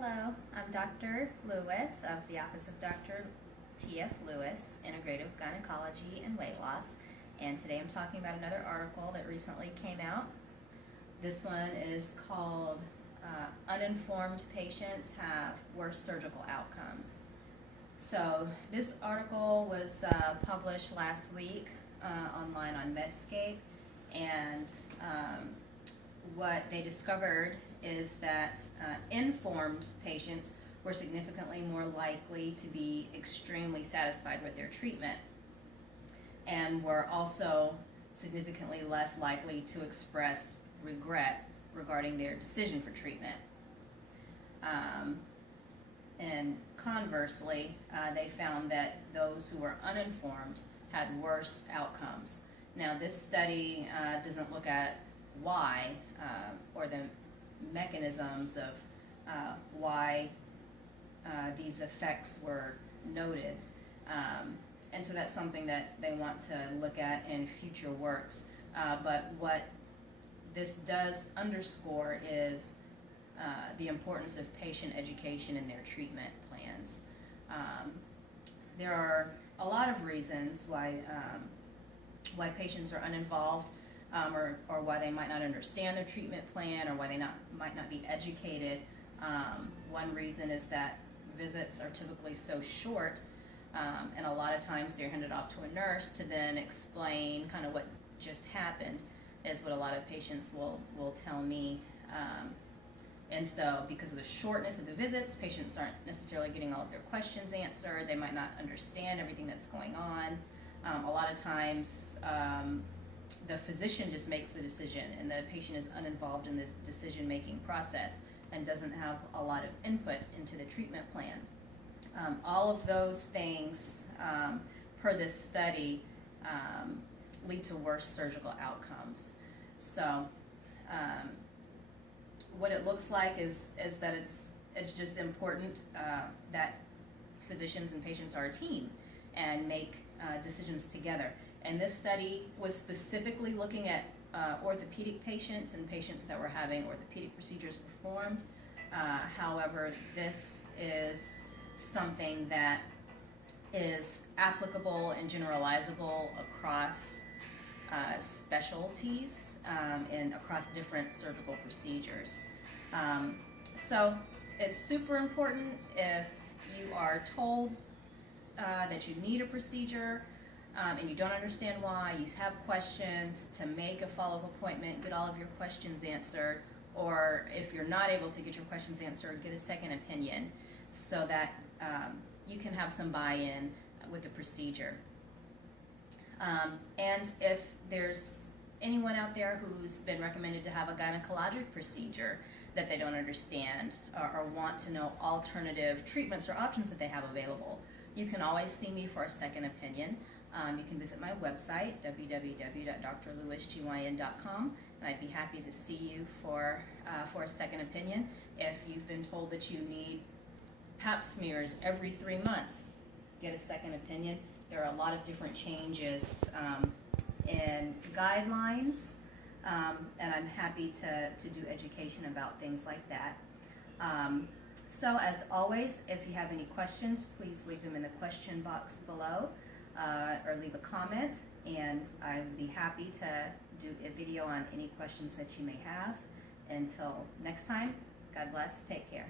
Hello, I'm Dr. Lewis of the Office of Dr. T.F. Lewis, Integrative Gynecology and Weight Loss, and today I'm talking about another article that recently came out. This one is called Uninformed Patients Have Worse Surgical Outcomes. So this article was published last week online on Medscape, and what they discovered is that informed patients were significantly more likely to be extremely satisfied with their treatment, and were also significantly less likely to express regret regarding their decision for treatment. And conversely, they found that those who were uninformed had worse outcomes. Now, this study doesn't look at why or the mechanisms of why these effects were noted, and so that's something that they want to look at in future works. But what this does underscore is the importance of patient education in their treatment plans. There are a lot of reasons why patients are uninvolved, or why they might not understand their treatment plan, or why they might not be educated. One reason is that visits are typically so short, and a lot of times they're handed off to a nurse to then explain kind of what just happened, is what a lot of patients will tell me. And so because of the shortness of the visits, patients aren't necessarily getting all of their questions answered. They might not understand everything that's going on. A lot of times the physician just makes the decision, and the patient is uninvolved in the decision-making process and doesn't have a lot of input into the treatment plan. All of those things, per this study, lead to worse surgical outcomes. So what it looks like is that it's just important that physicians and patients are a team and make decisions together. And this study was specifically looking at orthopedic patients and patients that were having orthopedic procedures performed. However, this is something that is applicable and generalizable across specialties and across different surgical procedures. So it's super important, if you are told that you need a procedure and you don't understand why, you have questions, to make a follow-up appointment, get all of your questions answered, or if you're not able to get your questions answered, get a second opinion so that you can have some buy-in with the procedure. And if there's anyone out there who's been recommended to have a gynecologic procedure that they don't understand, or want to know alternative treatments or options that they have available, you can always see me for a second opinion. You can visit my website, www.drlewisgyn.com, and I'd be happy to see you for a second opinion. If you've been told that you need pap smears every 3 months, get a second opinion. There are a lot of different changes in guidelines, and I'm happy to do education about things like that. So as always, if you have any questions, please leave them in the question box below, or leave a comment, and I would be happy to do a video on any questions that you may have. Until next time, God bless, take care.